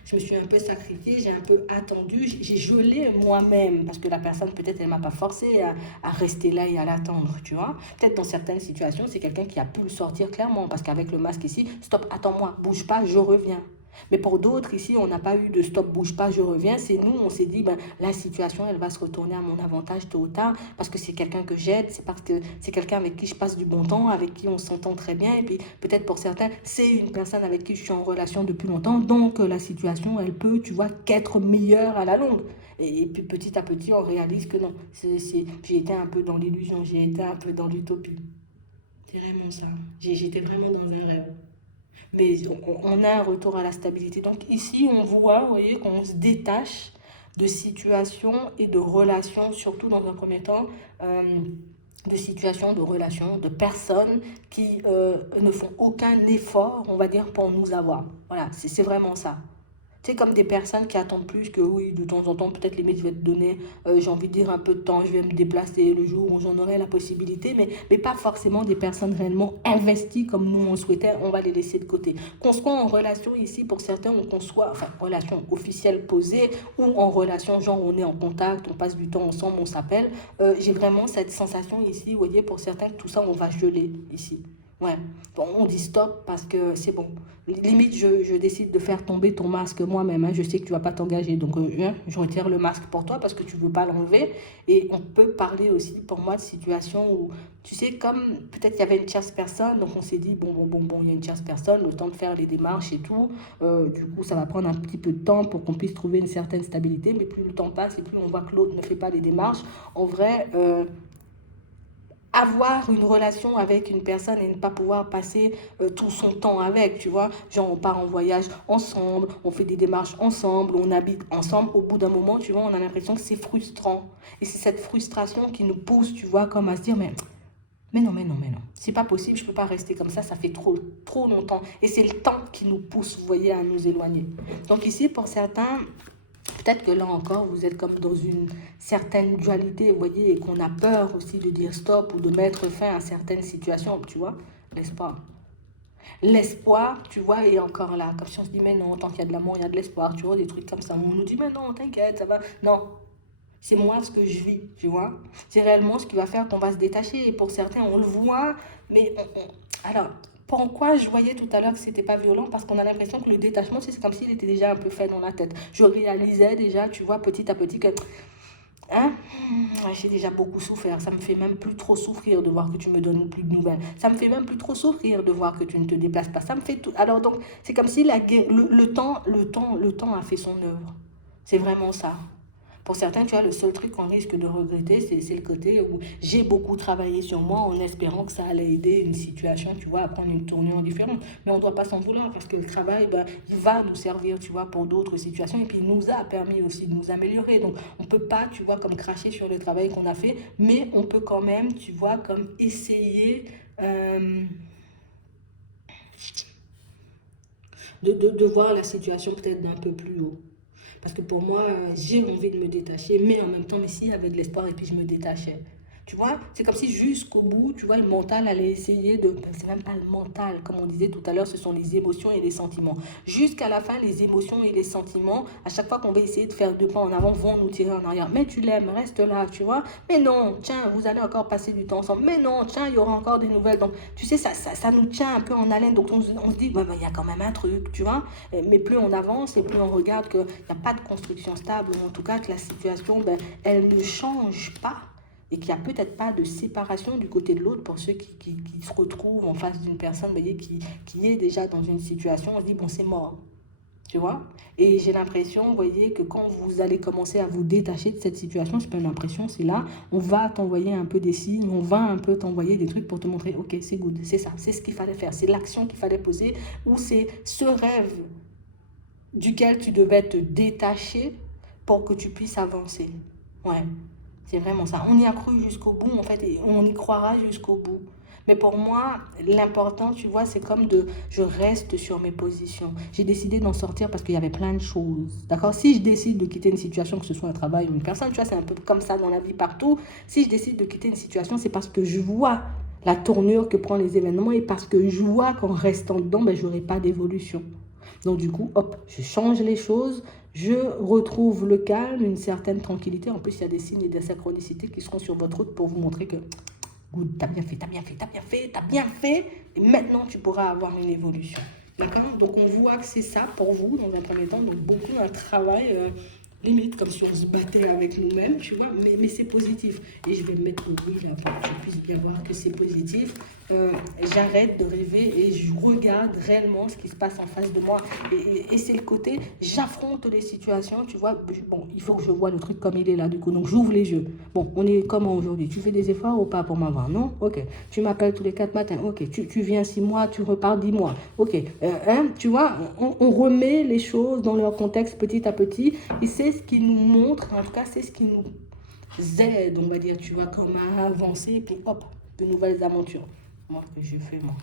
Je me suis un peu sacrifiée, j'ai un peu attendu, j'ai gelé moi-même, parce que la personne, peut-être, elle ne m'a pas forcé à rester là et à l'attendre, tu vois. Peut-être dans certaines situations, c'est quelqu'un qui a pu le sortir clairement, parce qu'avec le masque ici, stop, attends-moi, bouge pas, je reviens. Mais pour d'autres, ici, on n'a pas eu de stop, bouge pas, je reviens. C'est nous, on s'est dit, ben, la situation, elle va se retourner à mon avantage tôt ou tard, parce que c'est quelqu'un que j'aide, c'est parce que c'est quelqu'un avec qui je passe du bon temps, avec qui on s'entend très bien. Et puis, peut-être pour certains, c'est une personne avec qui je suis en relation depuis longtemps. Donc, la situation, elle peut, tu vois, qu'être meilleure à la longue. Et puis, petit à petit, on réalise que non. J'ai été un peu dans l'illusion, j'ai été un peu dans l'utopie. C'est vraiment ça. J'étais vraiment dans un rêve. Mais on a un retour à la stabilité. Donc ici, on voit, vous voyez, qu'on se détache de situations et de relations, surtout dans un premier temps, euh, de situations, de relations, de personnes qui ne font aucun effort, on va dire, pour nous avoir. Voilà, c'est vraiment ça. C'est comme des personnes qui attendent plus que oui, de temps en temps, peut-être limite, je vais te donner, j'ai envie de dire un peu de temps, je vais me déplacer le jour où j'en aurai la possibilité, mais pas forcément des personnes réellement investies comme nous on souhaitait, on va les laisser de côté. Qu'on soit en relation ici pour certains, ou qu'on soit, enfin, relation officielle posée, ou en relation, genre on est en contact, on passe du temps ensemble, on s'appelle, j'ai vraiment cette sensation ici, vous voyez, pour certains, que tout ça, on va geler ici. Ouais, bon, on dit stop parce que c'est bon. Limite, je décide de faire tomber ton masque moi-même, hein. Je sais que tu vas pas t'engager, donc je retire le masque pour toi parce que tu veux pas l'enlever. Et on peut parler aussi, pour moi, de situations où, tu sais, comme peut-être il y avait une tierce personne, donc on s'est dit, bon, il y a une tierce personne, le temps de faire les démarches et tout. Du coup, ça va prendre un petit peu de temps pour qu'on puisse trouver une certaine stabilité, mais plus le temps passe et plus on voit que l'autre ne fait pas les démarches. En vrai, avoir une relation avec une personne et ne pas pouvoir passer tout son temps avec, tu vois. Genre, on part en voyage ensemble, on fait des démarches ensemble, on habite ensemble. Au bout d'un moment, tu vois, on a l'impression que c'est frustrant. Et c'est cette frustration qui nous pousse, tu vois, comme à se dire, mais non, mais non, mais non. C'est pas possible, je peux pas rester comme ça fait trop, trop longtemps. Et c'est le temps qui nous pousse, vous voyez, à nous éloigner. Donc ici, pour certains, peut-être que là encore, vous êtes comme dans une certaine dualité, vous voyez, et qu'on a peur aussi de dire stop ou de mettre fin à certaines situations, tu vois. L'espoir. L'espoir, tu vois, est encore là. Comme si on se dit, mais non, tant qu'il y a de l'amour, il y a de l'espoir, tu vois, des trucs comme ça. On nous dit, mais non, t'inquiète, ça va. Non, c'est moi ce que je vis, tu vois. C'est réellement ce qui va faire qu'on va se détacher. Et pour certains, on le voit, mais alors, pourquoi je voyais tout à l'heure que c'était pas violent? Parce qu'on a l'impression que le détachement, c'est comme s'il était déjà un peu fait dans la tête. Je réalisais déjà, tu vois, petit à petit que, hein, j'ai déjà beaucoup souffert. Ça me fait même plus trop souffrir de voir que tu me donnes plus de nouvelles. Ça me fait même plus trop souffrir de voir que tu ne te déplaces pas. Ça me fait tout. Alors donc, c'est comme si le temps a fait son œuvre. C'est vraiment ça. Pour certains, tu vois, le seul truc qu'on risque de regretter, c'est le côté où j'ai beaucoup travaillé sur moi en espérant que ça allait aider une situation, tu vois, à prendre une tournure différente. Mais on ne doit pas s'en vouloir parce que le travail, ben, il va nous servir, tu vois, pour d'autres situations et puis il nous a permis aussi de nous améliorer. Donc, on ne peut pas, tu vois, comme cracher sur le travail qu'on a fait, mais on peut quand même, tu vois, comme essayer de voir la situation peut-être d'un peu plus haut. Parce que pour moi, j'ai envie de me détacher, mais en même temps, mais s'il y avait de l'espoir et puis je me détachais. Tu vois, c'est comme si jusqu'au bout, tu vois, le mental allait essayer de... C'est même pas le mental, comme on disait tout à l'heure, ce sont les émotions et les sentiments. Jusqu'à la fin, les émotions et les sentiments, à chaque fois qu'on va essayer de faire deux pas en avant, vont nous tirer en arrière. Mais tu l'aimes, reste là, tu vois. Mais non, tiens, vous allez encore passer du temps ensemble. Mais non, tiens, il y aura encore des nouvelles. Donc, tu sais, ça nous tient un peu en haleine. Donc, on se dit, bah, il y a quand même un truc, tu vois. Mais plus on avance et plus on regarde qu'il n'y a pas de construction stable, ou en tout cas que la situation, ben, elle ne change pas et qu'il n'y a peut-être pas de séparation du côté de l'autre pour ceux qui se retrouvent en face d'une personne, vous voyez, qui est déjà dans une situation, on se dit, bon, c'est mort, tu vois. Et j'ai l'impression, vous voyez, que quand vous allez commencer à vous détacher de cette situation, c'est pas une impression, c'est là, on va t'envoyer un peu des signes, on va un peu t'envoyer des trucs pour te montrer, ok, c'est good, c'est ça, c'est ce qu'il fallait faire, c'est l'action qu'il fallait poser, ou c'est ce rêve duquel tu devais te détacher pour que tu puisses avancer. Ouais, c'est vraiment ça. On y a cru jusqu'au bout, en fait, et on y croira jusqu'au bout. Mais pour moi, l'important, tu vois, c'est comme je reste sur mes positions. J'ai décidé d'en sortir parce qu'il y avait plein de choses. D'accord? Si je décide de quitter une situation, que ce soit un travail ou une personne, tu vois, c'est un peu comme ça dans la vie partout. Si je décide de quitter une situation, c'est parce que je vois la tournure que prennent les événements et parce que je vois qu'en restant dedans, ben, je n'aurai pas d'évolution. Donc du coup, hop, je change les choses, je retrouve le calme, une certaine tranquillité. En plus, il y a des signes et des synchronicités qui seront sur votre route pour vous montrer que good, t'as bien fait, t'as bien fait, t'as bien fait, t'as bien fait. Et maintenant, tu pourras avoir une évolution. D'accord? Donc on voit que c'est ça pour vous dans un premier temps. Donc beaucoup un travail limite comme si on se battait avec nous-mêmes, tu vois, mais c'est positif. Et je vais me mettre au oui là pour que je puisse bien voir que c'est positif. J'arrête de rêver et je regarde réellement ce qui se passe en face de moi. Et c'est le côté, j'affronte les situations, tu vois. Bon, il faut que je vois le truc comme il est là, du coup. Donc j'ouvre les yeux. Bon, on est comment aujourd'hui? Tu fais des efforts ou pas pour m'avoir? Non? Ok. Tu m'appelles tous les 4 matins? Ok. Tu viens 6 mois, tu repars 10 mois? Ok. Tu vois, on remet les choses dans leur contexte petit à petit. Et c'est ce qui nous montre, en tout cas, c'est ce qui nous aide, on va dire, tu vois, comme à avancer. Et puis hop, de nouvelles aventures. Moi, que je fais, moi.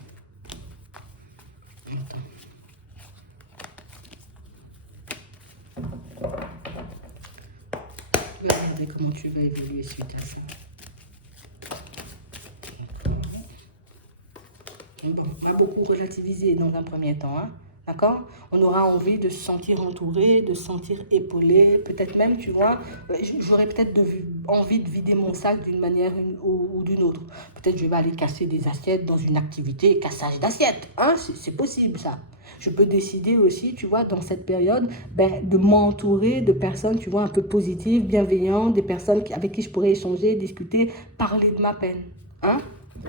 Attends. Tu vas regarder comment tu vas évoluer suite à ça. Bon, on va beaucoup relativiser dans un premier temps, hein. D'accord? On aura envie de se sentir entouré, de se sentir épaulé, peut-être même, tu vois, j'aurais peut-être envie de vider mon sac d'une manière ou d'une autre. Peut-être je vais aller casser des assiettes dans une activité cassage d'assiettes, hein? C'est possible ça. Je peux décider aussi, tu vois, dans cette période, ben, de m'entourer de personnes, tu vois, un peu positives, bienveillantes, des personnes avec qui je pourrais échanger, discuter, parler de ma peine, hein?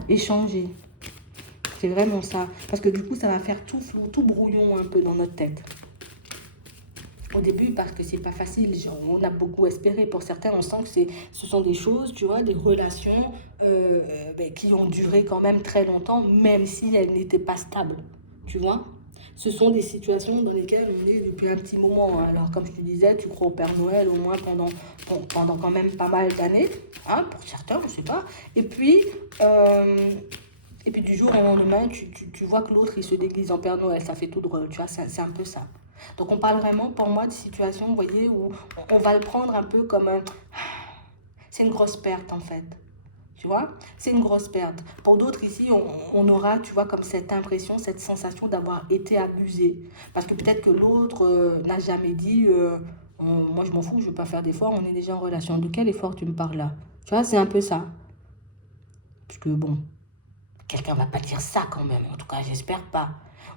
Échanger. C'est vraiment ça. Parce que du coup, ça va faire tout flou, tout brouillon un peu dans notre tête. Au début, parce que c'est pas facile, genre, on a beaucoup espéré. Pour certains, on sent que ce sont des choses, tu vois, des relations qui ont duré quand même très longtemps, même si elles n'étaient pas stables, tu vois. Ce sont des situations dans lesquelles on est depuis un petit moment. Alors, comme je te disais, tu crois au Père Noël au moins pendant quand même pas mal d'années, hein, pour certains, je sais pas. Et puis du jour au lendemain, tu vois que l'autre, il se déguise en Père Noël. Ça fait tout drôle, tu vois, c'est un peu ça. Donc on parle vraiment, pour moi, de situation, vous voyez, où on va le prendre un peu comme un... C'est une grosse perte, en fait. Tu vois, c'est une grosse perte. Pour d'autres ici, on aura, tu vois, comme cette impression, cette sensation d'avoir été abusé. Parce que peut-être que l'autre n'a jamais dit, moi je m'en fous, je ne veux pas faire d'efforts, on est déjà en relation. De quel effort tu me parles là? Tu vois, c'est un peu ça. Parce que bon, quelqu'un va pas dire ça quand même, en tout cas j'espère pas.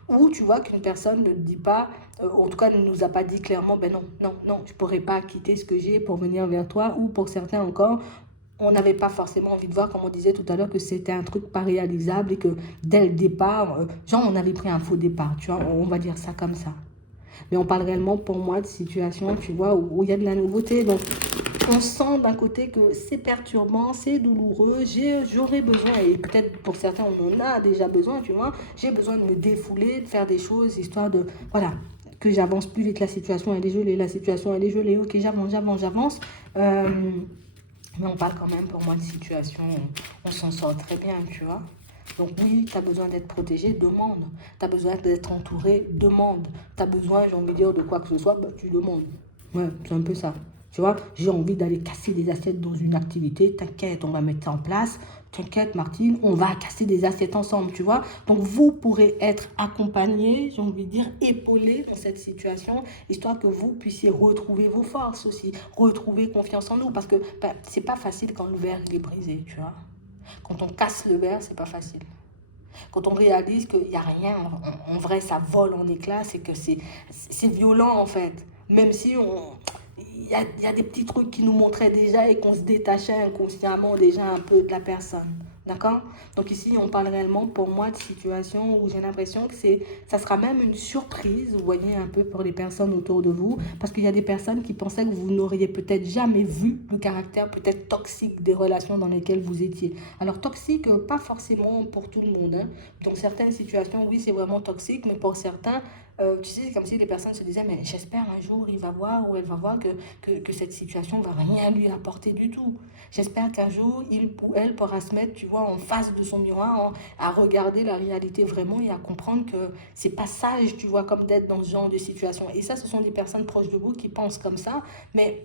Ou tu vois qu'une personne ne dit pas, en tout cas ne nous a pas dit clairement, ben non, non, non, je pourrais pas quitter ce que j'ai pour venir vers toi. Ou pour certains encore, on n'avait pas forcément envie de voir, comme on disait tout à l'heure, que c'était un truc pas réalisable et que dès le départ, genre on avait pris un faux départ, tu vois, on va dire ça comme ça. Mais on parle réellement pour moi de situations, tu vois, où il y a de la nouveauté. Donc on sent d'un côté que c'est perturbant, c'est douloureux, j'aurais besoin, et peut-être pour certains on en a déjà besoin, tu vois, j'ai besoin de me défouler, de faire des choses, histoire de, voilà, que j'avance plus vite, la situation elle est gelée, la situation elle est gelée, ok j'avance. Mais on parle quand même pour moi de situation, on s'en sort très bien, tu vois. Donc oui, tu as besoin d'être protégé, demande. Tu as besoin d'être entouré, demande. Tu as besoin, j'ai envie de dire, de quoi que ce soit, bah, tu demandes. Ouais, c'est un peu ça. Tu vois, j'ai envie d'aller casser des assiettes dans une activité. T'inquiète, on va mettre ça en place. T'inquiète, Martine, on va casser des assiettes ensemble, tu vois. Donc, vous pourrez être accompagné, j'ai envie de dire, épaulé dans cette situation, histoire que vous puissiez retrouver vos forces aussi, retrouver confiance en nous. Parce que ben, c'est pas facile quand le verre il est brisé, tu vois. Quand on casse le verre, c'est pas facile. Quand on réalise qu'il n'y a rien, en vrai, ça vole en éclats, c'est que c'est violent en fait. Même si il y a des petits trucs qui nous montraient déjà et qu'on se détachait inconsciemment déjà un peu de la personne. D'accord? Donc ici, on parle réellement pour moi de situation où j'ai l'impression que ça sera même une surprise, vous voyez, un peu pour les personnes autour de vous, parce qu'il y a des personnes qui pensaient que vous n'auriez peut-être jamais vu le caractère peut-être toxique des relations dans lesquelles vous étiez. Alors toxique, pas forcément pour tout le monde, hein. Dans certaines situations, oui, c'est vraiment toxique, mais pour certains, tu sais, c'est comme si les personnes se disaient, mais j'espère un jour il va voir ou elle va voir que cette situation va rien lui apporter du tout. J'espère qu'un jour il ou elle pourra se mettre, tu vois, en face de son miroir, à regarder la réalité vraiment et à comprendre que c'est pas sage, tu vois, comme d'être dans ce genre de situation. Et ça, ce sont des personnes proches de vous qui pensent comme ça, mais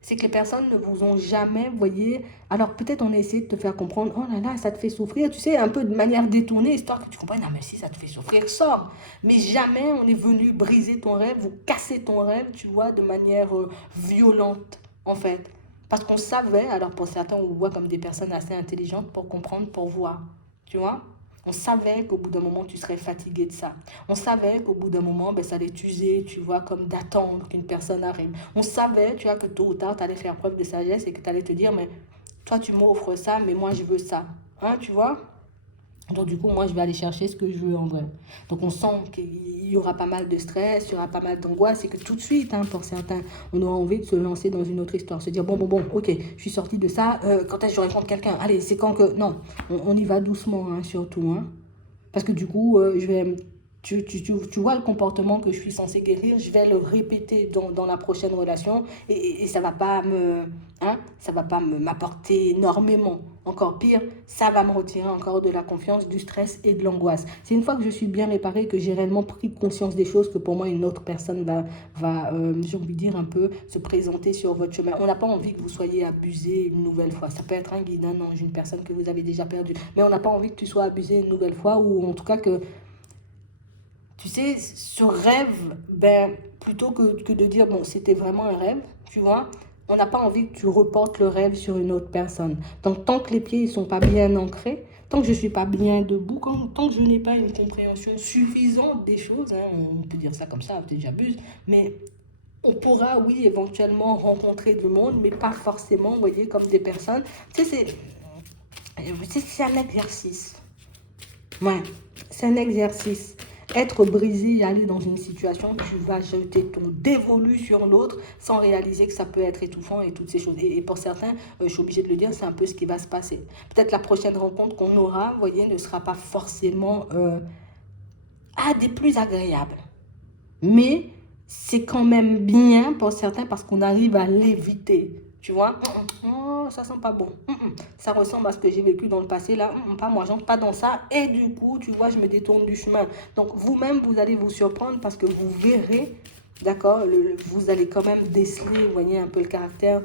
c'est que les personnes ne vous ont jamais, vous voyez, alors peut-être on a essayé de te faire comprendre, oh là là, ça te fait souffrir, tu sais, un peu de manière détournée, histoire que tu comprennes, ah mais si ça te fait souffrir, sors. Mais jamais on est venu briser ton rêve ou casser ton rêve, tu vois, de manière violente, en fait. Parce qu'on savait, alors pour certains, on vous voit comme des personnes assez intelligentes pour comprendre, pour voir, tu vois. On savait qu'au bout d'un moment, tu serais fatigué de ça. On savait qu'au bout d'un moment, ben, ça allait t'user, tu vois, comme d'attendre qu'une personne arrive. On savait, tu vois, que tôt ou tard, tu allais faire preuve de sagesse et que tu allais te dire, mais toi, tu m'offres ça, mais moi, je veux ça. Hein, tu vois? Donc, du coup, moi, je vais aller chercher ce que je veux en vrai. Donc, on sent qu'il y aura pas mal de stress, il y aura pas mal d'angoisse, et que tout de suite, hein, pour certains, on aura envie de se lancer dans une autre histoire. Se dire, bon, ok, je suis sortie de ça, quand est-ce que je rencontre quelqu'un? Allez, c'est quand que... Non, on y va doucement, hein, surtout, hein. Parce que du coup, je vais, tu vois le comportement que je suis censée guérir, je vais le répéter dans la prochaine relation et ça va pas ça va pas m'apporter énormément. Encore pire, ça va me retirer encore de la confiance, du stress et de l'angoisse. C'est une fois que je suis bien réparée, que j'ai réellement pris conscience des choses, que pour moi, une autre personne va j'ai envie de dire, un peu se présenter sur votre chemin. On n'a pas envie que vous soyez abusé une nouvelle fois. Ça peut être un guide, un ange, une personne que vous avez déjà perdue. Mais on n'a pas envie que tu sois abusé une nouvelle fois ou en tout cas que, tu sais, ce rêve, ben, plutôt que de dire, bon, c'était vraiment un rêve, tu vois, on n'a pas envie que tu reportes le rêve sur une autre personne. Donc, tant que les pieds ne sont pas bien ancrés, tant que je ne suis pas bien debout, tant que je n'ai pas une compréhension suffisante des choses, hein, on peut dire ça comme ça, peut-être j'abuse, mais on pourra, oui, éventuellement rencontrer du monde, mais pas forcément, vous voyez, comme des personnes. Tu sais, c'est un exercice. Ouais, c'est un exercice. Être brisé et aller dans une situation où tu vas jeter ton dévolu sur l'autre sans réaliser que ça peut être étouffant et toutes ces choses. Et pour certains, je suis obligée de le dire, c'est un peu ce qui va se passer. Peut-être la prochaine rencontre qu'on aura, vous voyez, ne sera pas forcément des plus agréables. Mais c'est quand même bien pour certains parce qu'on arrive à l'éviter. Tu vois, oh, ça sent pas bon. Ça ressemble à ce que j'ai vécu dans le passé. Là, pas moi, j'entre pas dans ça. Et du coup, tu vois, je me détourne du chemin. Donc, vous-même, vous allez vous surprendre parce que vous verrez, d'accord, vous allez quand même déceler, vous voyez, un peu le caractère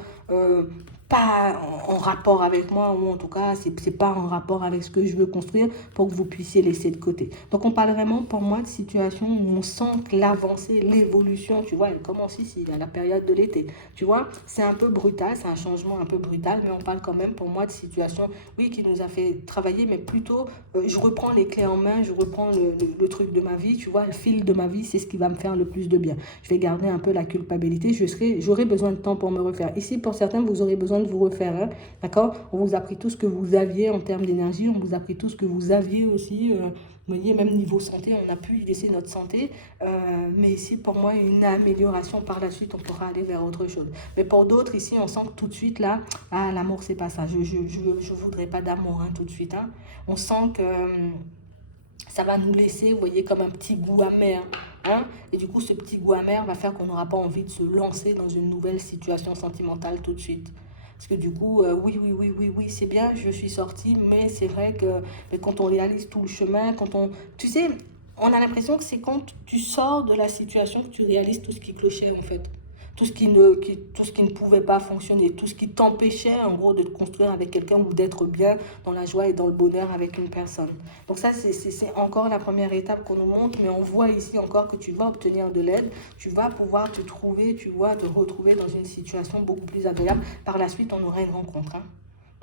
pas en rapport avec moi, ou en tout cas, c'est pas en rapport avec ce que je veux construire pour que vous puissiez laisser de côté. Donc, on parle vraiment, pour moi, de situation où on sent que l'avancée, l'évolution, tu vois, elle commence ici, à la période de l'été. Tu vois, c'est un peu brutal, c'est un changement un peu brutal, mais on parle quand même, pour moi, de situation, oui, qui nous a fait travailler, mais plutôt, je reprends les clés en main, je reprends le truc de ma vie, tu vois, le fil de ma vie, c'est ce qui va me faire le plus de bien. Je vais garder un peu la culpabilité, j'aurai besoin de temps pour me refaire. Ici, pour certains, vous aurez besoin de vous refaire, hein, d'accord? On vous a pris tout ce que vous aviez en termes d'énergie, on vous a pris tout ce que vous aviez aussi, vous voyez, même niveau santé, on a pu y laisser notre santé, mais ici, pour moi, une amélioration par la suite, on pourra aller vers autre chose. Mais pour d'autres, ici, on sent que tout de suite, là, l'amour, c'est pas ça. Je voudrais pas d'amour, hein, tout de suite, hein. On sent que ça va nous laisser, vous voyez, comme un petit goût amer. Hein? Et du coup, ce petit goût amer va faire qu'on n'aura pas envie de se lancer dans une nouvelle situation sentimentale tout de suite. Parce que du coup, oui, c'est bien, je suis sortie, mais c'est vrai que quand on réalise tout le chemin, tu sais, on a l'impression que c'est quand tu sors de la situation que tu réalises tout ce qui clochait, en fait. tout ce qui ne pouvait pas fonctionner, tout ce qui t'empêchait en gros de te construire avec quelqu'un ou d'être bien dans la joie et dans le bonheur avec une personne. Donc ça, c'est encore la première étape qu'on nous montre, mais on voit ici encore que tu vas obtenir de l'aide, tu vas pouvoir te trouver, tu vois, te retrouver dans une situation beaucoup plus agréable. Par la suite, on aura une rencontre, hein.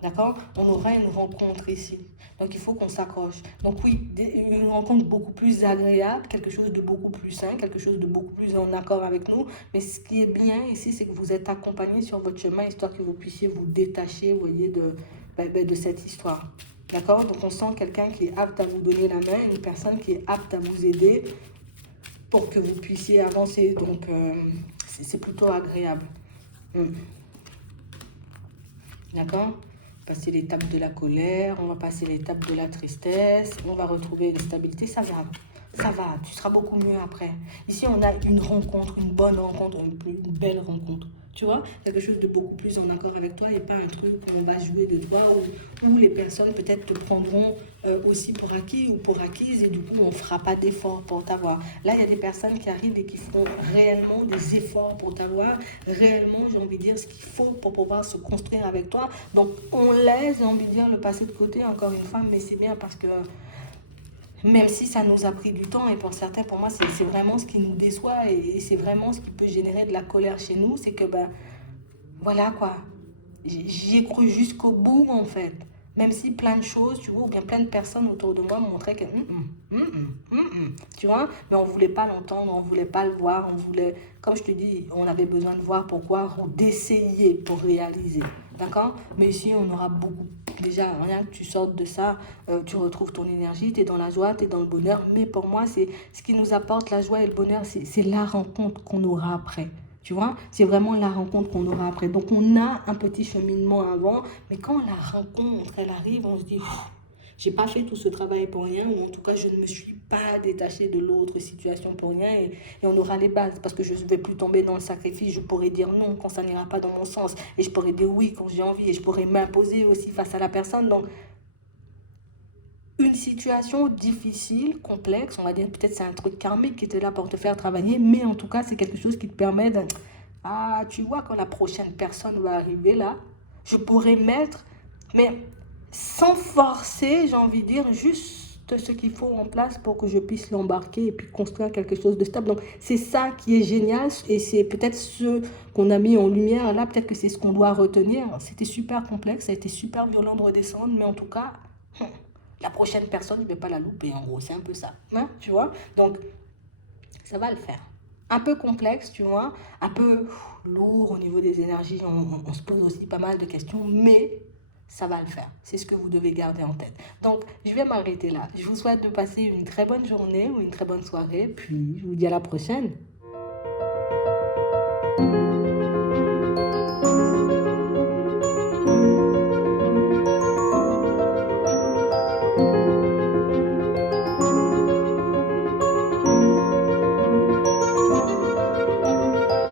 D'accord? On aura une rencontre ici. Donc, il faut qu'on s'accroche. Donc, oui, une rencontre beaucoup plus agréable, quelque chose de beaucoup plus sain, quelque chose de beaucoup plus en accord avec nous. Mais ce qui est bien ici, c'est que vous êtes accompagnés sur votre chemin, histoire que vous puissiez vous détacher, vous voyez, de cette histoire. D'accord? Donc, on sent quelqu'un qui est apte à vous donner la main, une personne qui est apte à vous aider pour que vous puissiez avancer. Donc, c'est plutôt agréable. D'accord? Passer l'étape de la colère, on va passer l'étape de la tristesse, on va retrouver une stabilité, ça va, tu seras beaucoup mieux après. Ici, on a une rencontre, une bonne rencontre, une belle rencontre. Tu vois, quelque chose de beaucoup plus en accord avec toi et pas un truc où on va jouer de toi où les personnes peut-être te prendront aussi pour acquis ou pour acquise et du coup on ne fera pas d'efforts pour t'avoir. Là, il y a des personnes qui arrivent et qui feront réellement des efforts pour t'avoir, réellement, j'ai envie de dire, ce qu'il faut pour pouvoir se construire avec toi. Donc, on laisse, j'ai envie de dire, le passer de côté encore une fois, mais c'est bien parce que même si ça nous a pris du temps, et pour certains, pour moi, c'est vraiment ce qui nous déçoit et c'est vraiment ce qui peut générer de la colère chez nous, c'est que, ben, voilà quoi, j'y ai cru jusqu'au bout en fait. Même si plein de choses, tu vois, ou bien plein de personnes autour de moi montraient que, tu vois, mais on ne voulait pas l'entendre, on ne voulait pas le voir, on voulait, comme je te dis, on avait besoin de voir pourquoi, ou d'essayer pour réaliser, d'accord? Mais ici, on aura beaucoup, déjà, rien que tu sortes de ça, tu retrouves ton énergie, tu es dans la joie, tu es dans le bonheur, mais pour moi, c'est ce qui nous apporte la joie et le bonheur, c'est la rencontre qu'on aura après. Tu vois, c'est vraiment la rencontre qu'on aura après. Donc, on a un petit cheminement avant, mais quand la rencontre, elle arrive, on se dit, j'ai pas fait tout ce travail pour rien, ou en tout cas, je ne me suis pas détachée de l'autre situation pour rien, et on aura les bases, parce que je ne vais plus tomber dans le sacrifice, je pourrais dire non quand ça n'ira pas dans mon sens, et je pourrais dire oui quand j'ai envie, et je pourrais m'imposer aussi face à la personne. Donc, une situation difficile, complexe, on va dire peut-être c'est un truc karmique qui était là pour te faire travailler, mais en tout cas c'est quelque chose qui te permet de... Ah, tu vois, quand la prochaine personne va arriver là, je pourrais mettre, mais sans forcer, j'ai envie de dire, juste ce qu'il faut en place pour que je puisse l'embarquer et puis construire quelque chose de stable. Donc c'est ça qui est génial et c'est peut-être ce qu'on a mis en lumière là, peut-être que c'est ce qu'on doit retenir. C'était super complexe, ça a été super violent de redescendre, mais en tout cas... La prochaine personne, je ne vais pas la louper, en gros, c'est un peu ça, hein, tu vois. Donc, ça va le faire. Un peu complexe, tu vois, un peu lourd au niveau des énergies, on se pose aussi pas mal de questions, mais ça va le faire. C'est ce que vous devez garder en tête. Donc, je vais m'arrêter là. Je vous souhaite de passer une très bonne journée ou une très bonne soirée, puis je vous dis à la prochaine.